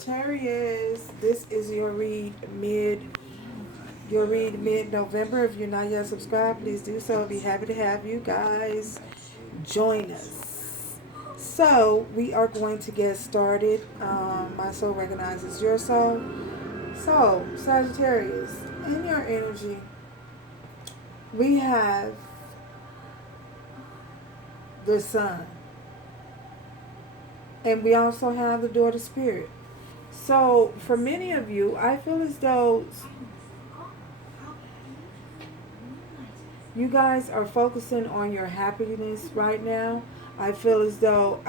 Sagittarius, this is your read mid-November. If you're not yet subscribed, please do so. I'll be happy to have you guys join us. So we are going to get started. My soul recognizes your soul. So Sagittarius, in your energy, we have the sun. And we also have the daughter spirit. So for many of you, I feel as though you guys are focusing on your happiness right now. I feel as though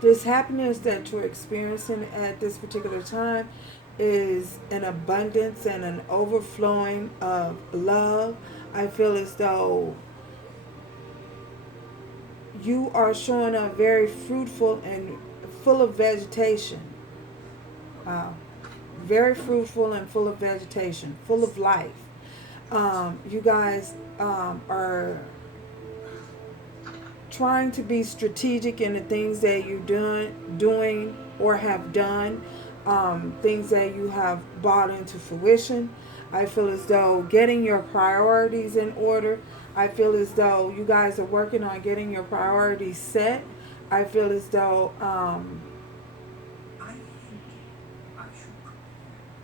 this happiness that you're experiencing at this particular time is an abundance and an overflowing of love. I feel as though you are showing up very fruitful and full of vegetation. Very fruitful and full of vegetation, full of life. You guys are trying to be strategic in the things that you're doing or have done, things that you have brought into fruition. I feel as though getting your priorities in order. I feel as though you guys are working on getting your priorities set. I feel as though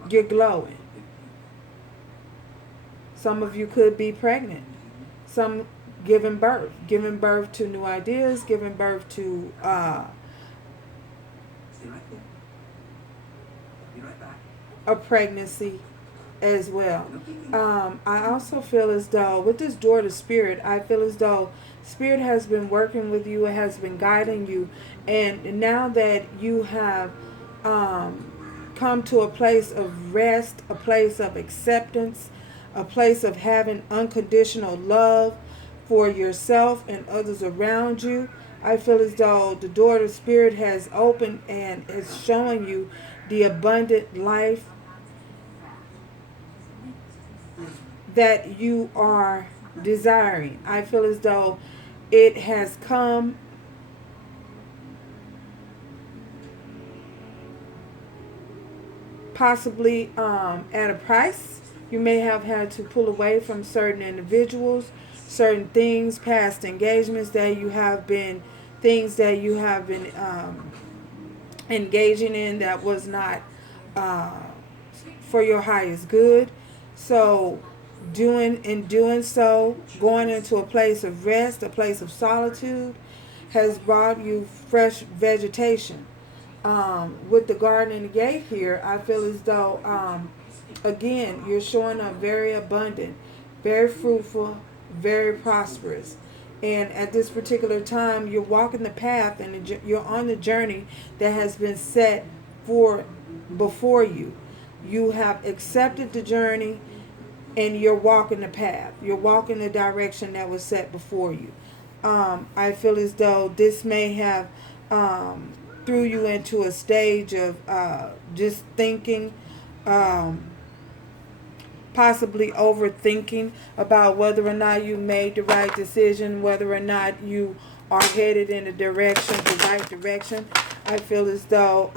you're glowing. Some of you could be pregnant. Some giving birth to new ideas, giving birth to a pregnancy as well. I also feel as though with this daughter spirit, I feel as though spirit has been working with you, it has been guiding you, and now that you have come to a place of rest, a place of acceptance, a place of having unconditional love for yourself and others around you, I feel as though the daughter spirit has opened and is showing you the abundant life that you are desiring. I feel as though it has come possibly at a price. You may have had to pull away from certain individuals, certain things, past engagements that you have been, things that you have been engaging in that was not for your highest good. So doing so, going into a place of rest, a place of solitude, has brought you fresh vegetation. With the garden and the gate here, I feel as though, again, you're showing up very abundant, very fruitful, very prosperous. And at this particular time, you're walking the path and you're on the journey that has been set before you. You have accepted the journey and you're walking the path. You're walking the direction that was set before you. I feel as though this may have threw you into a stage of just thinking, possibly overthinking about whether or not you made the right decision, whether or not you are headed in the right direction. I feel as though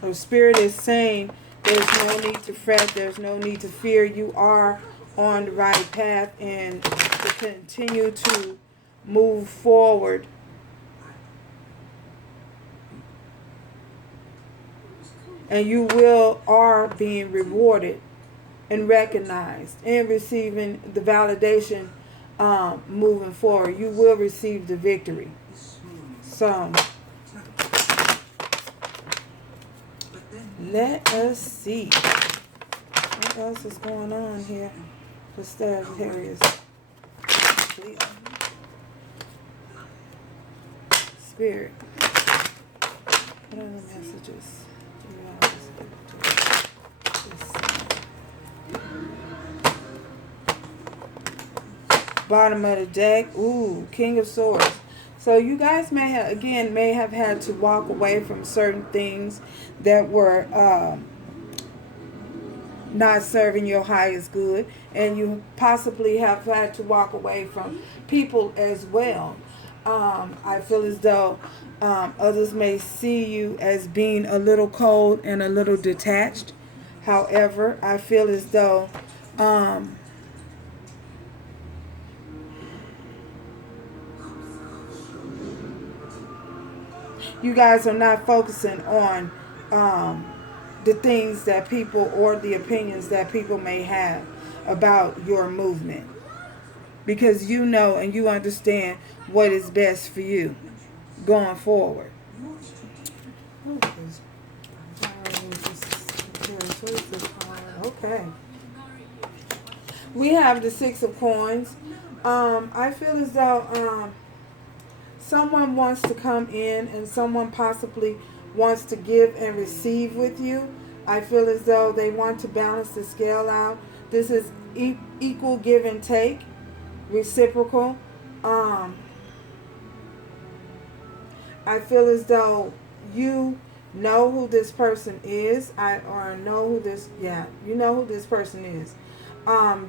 the spirit is saying there's no need to fret, there's no need to fear. You are on the right path, and to continue to move forward. And you are being rewarded and recognized and receiving the validation moving forward. You will receive the victory. So let us see what else is going on here for Sagittarius. Spirit, what are the messages? Bottom of the deck, King of Swords. So you guys may have had to walk away from certain things that were not serving your highest good, and you possibly have had to walk away from people as well. I feel as though others may see you as being a little cold and a little detached. However, I feel as though you guys are not focusing on the things that people or the opinions that people may have about your movement, because you know and you understand what is best for you going forward. Okay. We have the Six of Coins. I feel as though someone wants to come in and someone possibly wants to give and receive with you. I feel as though they want to balance the scale out. This is equal give and take, reciprocal. Um, I feel as though you know who this person is. You know who this person is.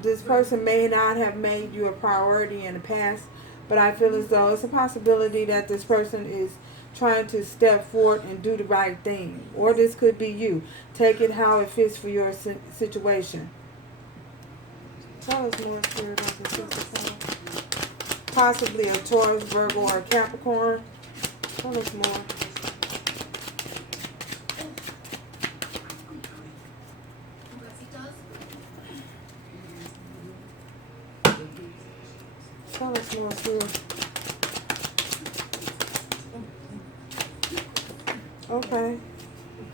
This person may not have made you a priority in the past, but I feel as though it's a possibility that this person is trying to step forward and do the right thing. Or this could be you. Take it how it fits for your situation. Tell us more, Spirit, about the Six of Coins. Possibly a Taurus, Virgo, or a Capricorn. Tell us more. Tell us more, Spirit. Okay.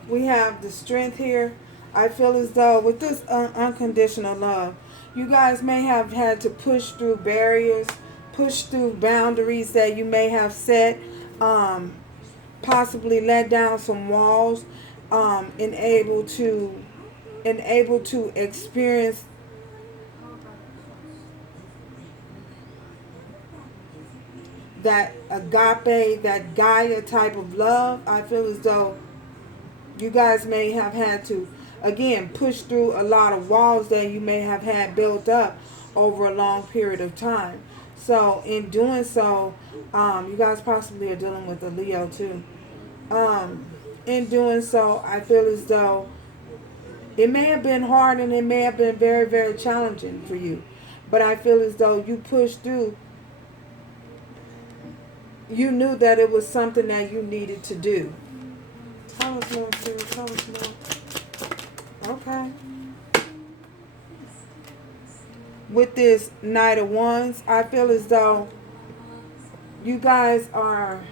We have the Strength here. I feel as though with this unconditional love, you guys may have had to push through barriers, push through boundaries that you may have set, possibly let down some walls, and able to experience that agape, that Gaia type of love. I feel as though you guys may have had to, again, push through a lot of walls that you may have had built up over a long period of time. So in doing so, you guys possibly are dealing with a Leo too. In doing so, I feel as though it may have been hard and it may have been very, very challenging for you. But I feel as though you pushed through. You knew that it was something that you needed to do. Tell us more, Spirit. Tell us more. Okay. With this Knight of Wands, I feel as though you guys are...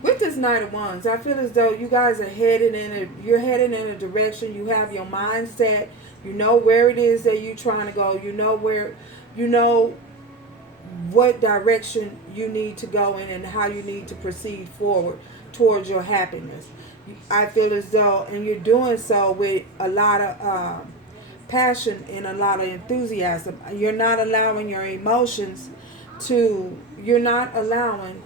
With this Knight of Wands, I feel as though you guys are you're headed in a direction. You have your mindset. You know where it is that you're trying to go. You know what direction you need to go in and how you need to proceed forward towards your happiness. I feel as though, and you're doing so with a lot of passion and a lot of enthusiasm. You're not allowing your emotions to, you're not allowing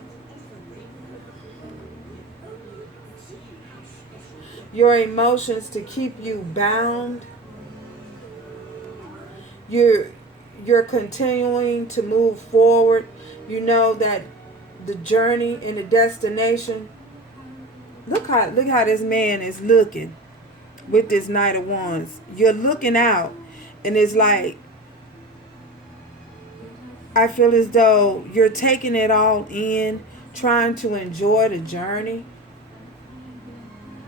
your emotions to keep you bound. You're continuing to move forward. You know that the journey and the destination. Look how this man is looking with this Knight of Wands. You're looking out, and it's like, I feel as though you're taking it all in, trying to enjoy the journey.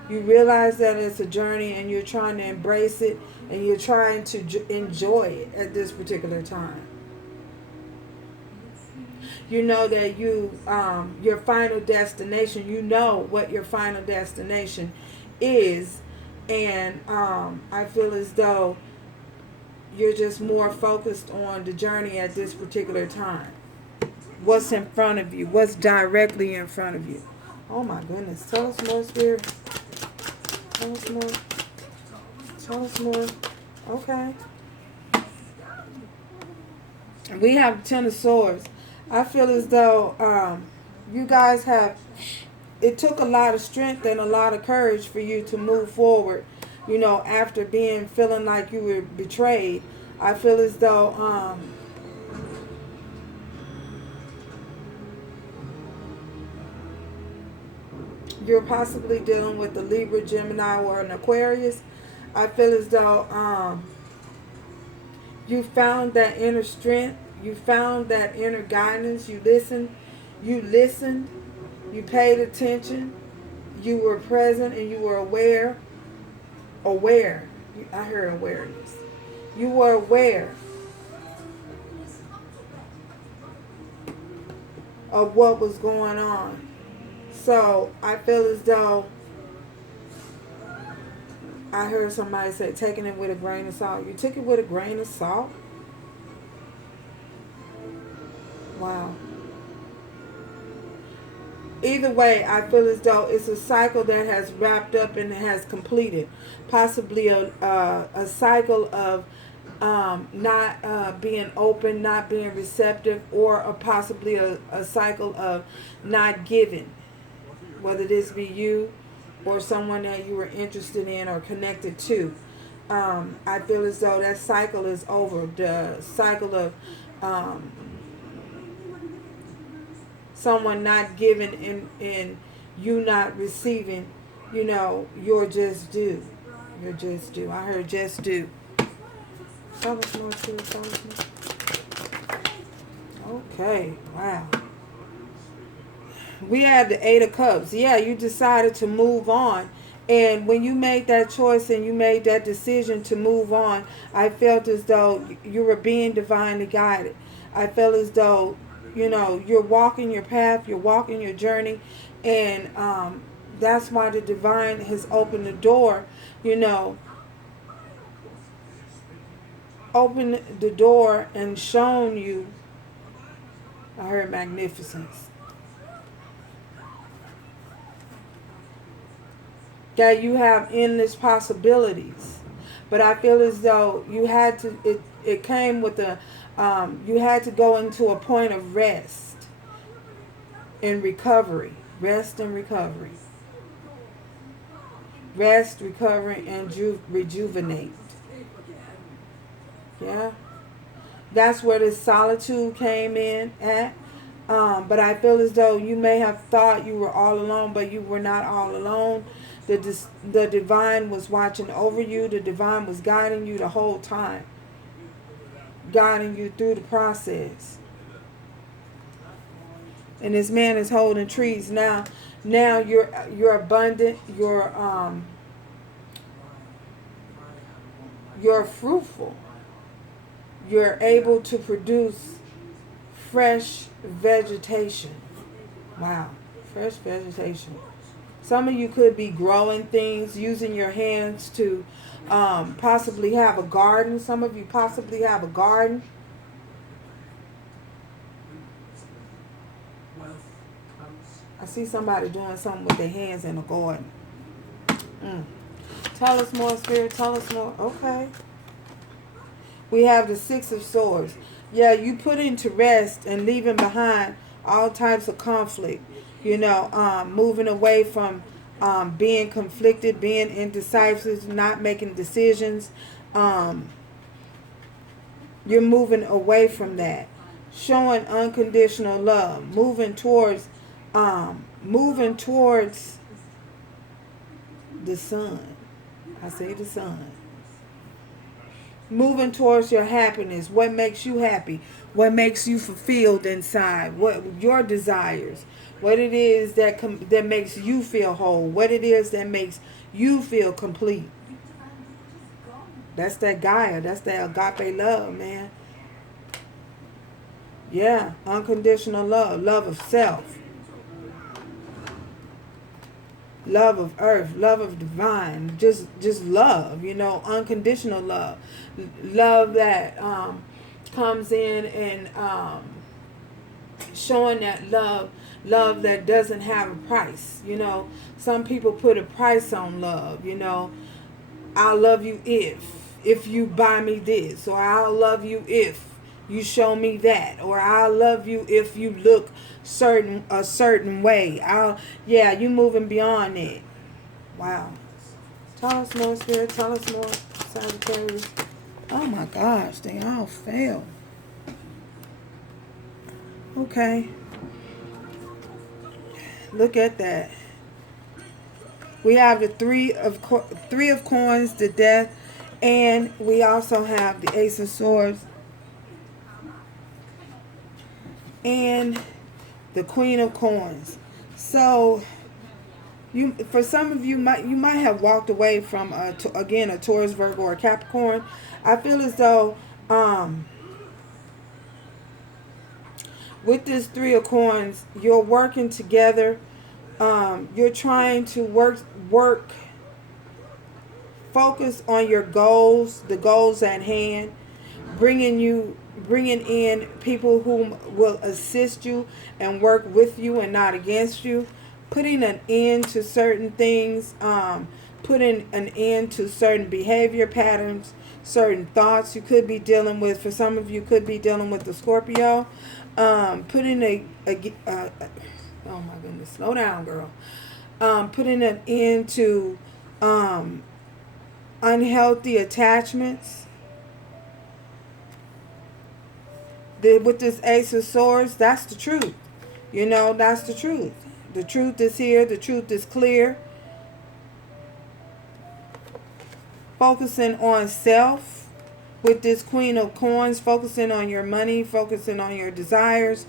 You realize that it's a journey and you're trying to embrace it and you're trying to enjoy it at this particular time. You know that your final destination, you know what your final destination is. And I feel as though you're just more focused on the journey at this particular time. What's in front of you, what's directly in front of you. Oh my goodness. Tell us more, Spirit. Tell us more. Tell us more. Okay. We have Ten of Swords. I feel as though you guys have, it took a lot of strength and a lot of courage for you to move forward, you know, after feeling like you were betrayed. I feel as though you're possibly dealing with a Libra, Gemini, or an Aquarius. I feel as though you found that inner strength. You found that inner guidance. You listened. You listened. You paid attention. You were present and you were aware. Aware. I heard awareness. You were aware of what was going on. So I feel as though I heard somebody say taking it with a grain of salt. You took it with a grain of salt? Wow. Either way, I feel as though it's a cycle that has wrapped up and has completed. Possibly a cycle of not being open, not being receptive, or possibly a cycle of not giving. Whether this be you or someone that you were interested in or connected to. I feel as though that cycle is over. The cycle of someone not giving and you not receiving, you're just due. You're just due. I heard just due. Tell us more, Spirit. Tell us more. Okay, wow. We have the Eight of Cups. Yeah, you decided to move on. And when you made that choice and you made that decision to move on, I felt as though you were being divinely guided. I felt as though, you're walking your path, you're walking your journey. And that's why the divine has opened the door, opened the door and shown you, I heard magnificence. That you have endless possibilities. But I feel as though you had to, it came with you had to go into a point of rest and recovery. Rest and recovery. Rest, recovery, and rejuvenate. Yeah. That's where the solitude came in at. But I feel as though you may have thought you were all alone, but you were not all alone. The divine was watching over you. The divine was guiding you the whole time. Guiding you through the process. And this man is holding trees. Now you're abundant. You're fruitful. You're able to produce fresh vegetation. Wow. Fresh vegetation. Some of you could be growing things, using your hands to possibly have a garden. Some of you possibly have a garden. I see somebody doing something with their hands in a garden. Tell us more, Spirit. Tell us more. Okay. We have the Six of Swords. Yeah, you put into rest and leaving behind all types of conflict. Moving away from being conflicted, being indecisive, not making decisions. You're moving away from that. Showing unconditional love. Moving towards the sun. I say the sun. Moving towards your happiness. What makes you happy? What makes you fulfilled inside? What your desires? What it is that makes you feel whole? What it is that makes you feel complete? That's that Gaia. That's that agape love, man. Yeah, unconditional love. Love of self. Love of earth, love of divine, just love, unconditional love. Love that comes in and showing that love that doesn't have a price. Some people put a price on love. I'll love you if you buy me this, or I'll love you if you show me that, or I'll love you if you look a certain way. You moving beyond it. Wow. Tell us more, Spirit. Tell us more, Sagittarius. Oh my gosh, they all fail. Okay. Look at that. We have the three of coins, the death, and we also have the ace of swords and the queen of coins. So for some of you might have walked away from again a Taurus, Virgo, or Capricorn. I feel as though with this three of coins, you're working together. You're trying to work, focus on your goals, the goals at hand, bringing in people who will assist you and work with you and not against you, putting an end to certain things, putting an end to certain behavior patterns, certain thoughts you could be dealing with. For some of you, could be dealing with the Scorpio, putting oh my goodness, slow down, girl. Putting an end to unhealthy attachments. With this ace of swords, that's the truth. You know, that's the truth. The truth is here. The truth is clear. Focusing on self with this queen of coins. Focusing on your money. Focusing on your desires.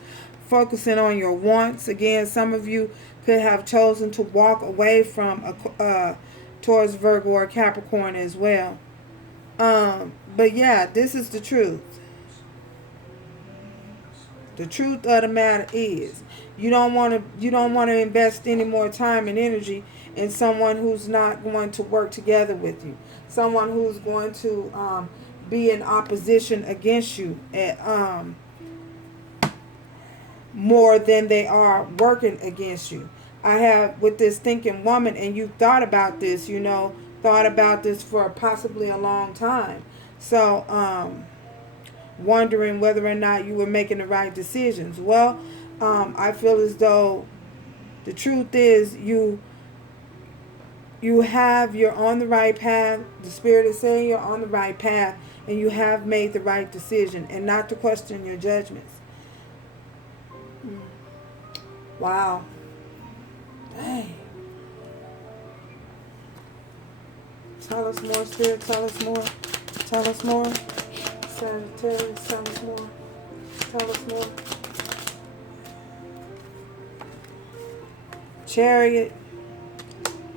Focusing on your wants. Again, some of you could have chosen to walk away from a Taurus, Virgo, or Capricorn as well. But yeah, this is the truth. The truth of the matter is, you don't want to invest any more time and energy in someone who's not going to work together with you, someone who's going to be in opposition against you more than they are working against you. I have with this thinking woman, and you thought about this, thought about this for possibly a long time. So, wondering whether or not you were making the right decisions. Well, I feel as though the truth is you're on the right path. The Spirit is saying you're on the right path, and you have made the right decision, and not to question your judgments. Wow. Dang. Tell us more, Spirit. Tell us more. Tell us more. Sagittarius, tell us more. Tell us more. Chariot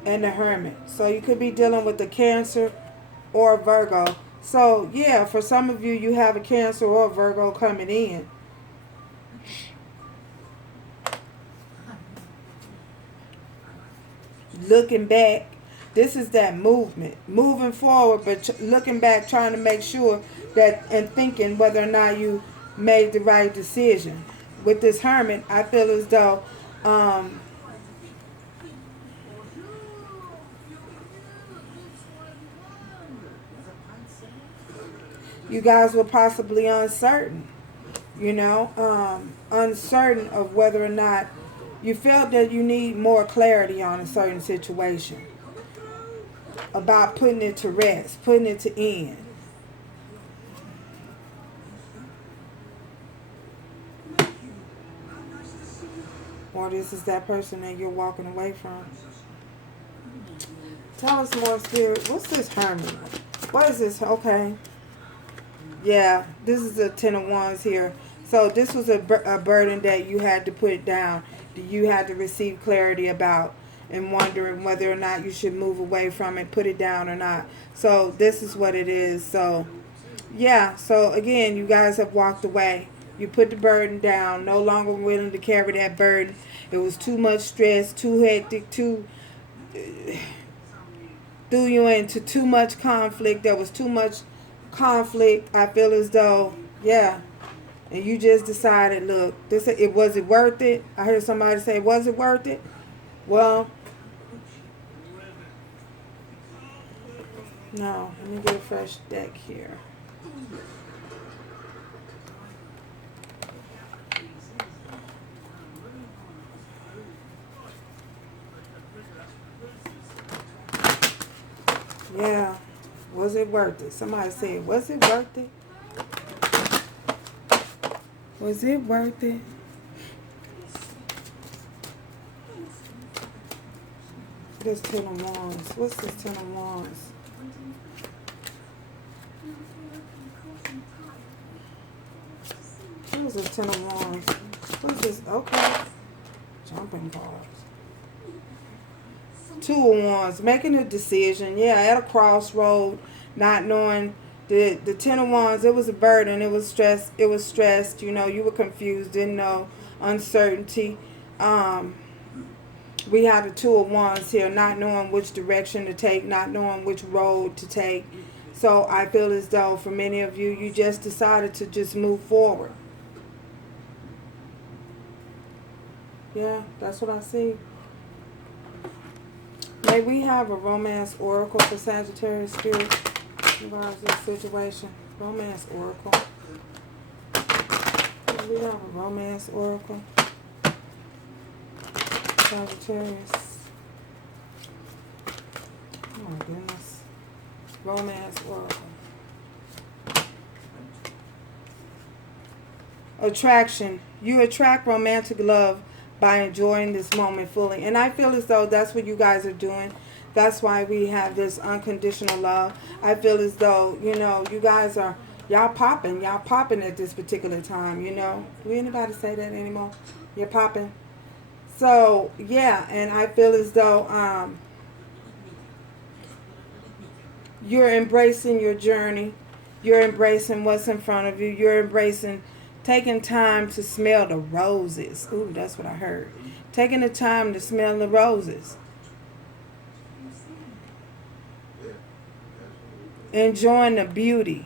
and the Hermit. So you could be dealing with the Cancer or Virgo. So yeah, for some of you, you have a Cancer or Virgo coming in. Looking back, this is that movement. Moving forward, but looking back, trying to make sure that, and thinking whether or not you made the right decision. With this Hermit, I feel as though you guys were possibly uncertain, uncertain of whether or not you felt that you need more clarity on a certain situation, about putting it to rest, putting it to end. Or this is that person that you're walking away from. Tell us more, Spirit. What's this Hermit? What is this? Okay. Yeah, this is the Ten of Wands here. So this was a burden that you had to put down. That you had to receive clarity about, and wondering whether or not you should move away from it, put it down or not. So this is what it is. So yeah, so again, you guys have walked away. You put the burden down, no longer willing to carry that burden. It was too much stress, too hectic, threw you into too much conflict. There was too much conflict. I feel as though, yeah, and you just decided, look, was it worth it? I heard somebody say, was it worth it? Well, no. Let me get a fresh deck here. Yeah. Was it worth it? Somebody said, was it worth it? Was it worth it? this Ten of Wands? What's this Ten of Wands? What is this Ten of Wands? What is this? Okay. Jumping cards. Two of Wands. Making a decision. Yeah, at a crossroad. Not knowing. The Ten of Wands, it was a burden. It was stress. It was stressed. You know, you were confused. Didn't know. Uncertainty. We have the Two of Wands here. Not knowing which direction to take. Not knowing which road to take. So I feel as though for many of you, you just decided to just move forward. Yeah, that's what I see. May we have a romance oracle for Sagittarius spirit regards this situation. Romance oracle. May we have a romance oracle. Sagittarius. Oh my goodness. Romance oracle. Attraction. You attract romantic love by enjoying this moment fully. And I feel as though that's what you guys are doing. That's why we have this unconditional love. I feel as though, you know, you guys are, y'all popping at this particular time, you know. Do anybody say that anymore? You're popping. So, yeah, and I feel as though you're embracing your journey. You're embracing what's in front of you. You're embracing taking time to smell the roses. Ooh, that's what I heard. Taking the time to smell the roses. Enjoying the beauty.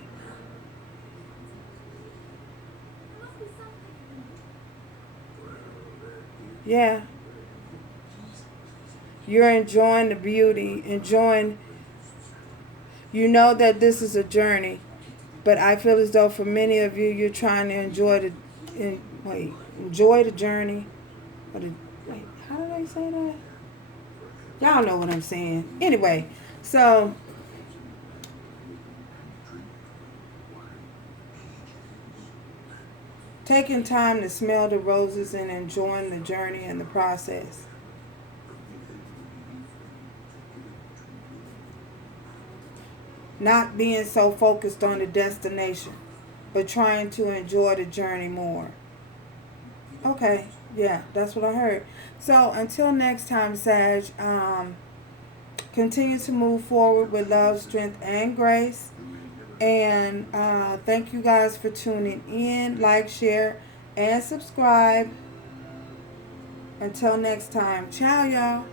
Yeah. You're enjoying the beauty. Enjoying. You know that this is a journey. But I feel as though for many of you, you're trying to enjoy the journey. Wait, how did I say that? Y'all know what I'm saying. Anyway, so taking time to smell the roses and enjoying the journey and the process. Not being so focused on the destination, but trying to enjoy the journey more. Okay, yeah, that's what I heard. So until next time, Sag, continue to move forward with love, strength, and grace. And thank you guys for tuning in. Like, share, and subscribe. Until next time. Ciao, y'all.